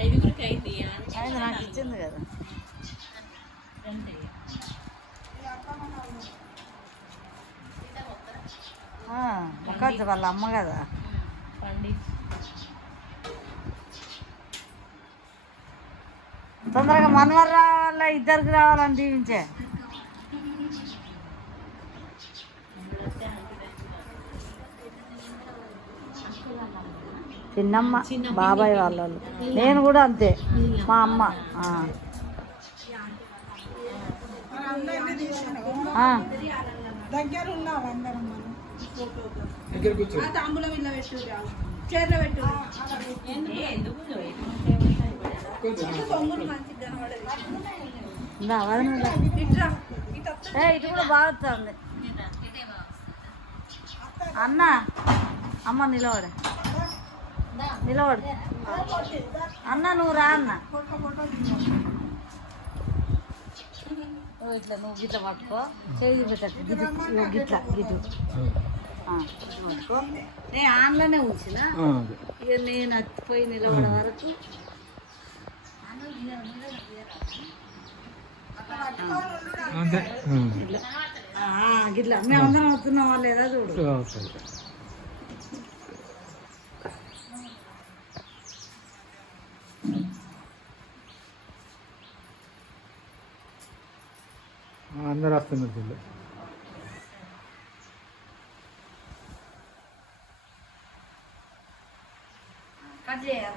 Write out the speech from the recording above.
ఐదుగురికి అయింది ఆయన నాకు ఇచ్చింది కదా. ఆ, ముఖాజు వాళ్ళ అమ్మ కదా. తొందరగా మనవరు రావాలా ఇద్దరికి రావాలని దీవించే. చిన్నమ్మ బాబాయ్ వాళ్ళ వాళ్ళు. నేను కూడా అంతే మా అమ్మ. ఆ. ఆ. దగ్గర ఉన్నాం అందరం మనం. దగ్గర కూర్చో. తాంబూలం ఇలా పెట్టు పెట్టు ఇందా, కూడా బాగుంది అన్న అమ్మ నిలబడు. నిలబడు. అన్న నువ్వు రా అన్న. ఇట్లా నువ్వు గిట్ల పట్టుకో చేయి పెట్టకు. గిట్ల నువ్వు గిట్ల ఇట్లా పట్టుకో. నేను ఆన్లోనే ఉంచిన. ఇక నేను వచ్చిపోయి నిలబడే వరకు గిట్ల. మేమందరం వస్తున్నావా లేదా చూడు. അന്നരാസ്തമയത്തിൽ കട്ട് ചെയ്യാം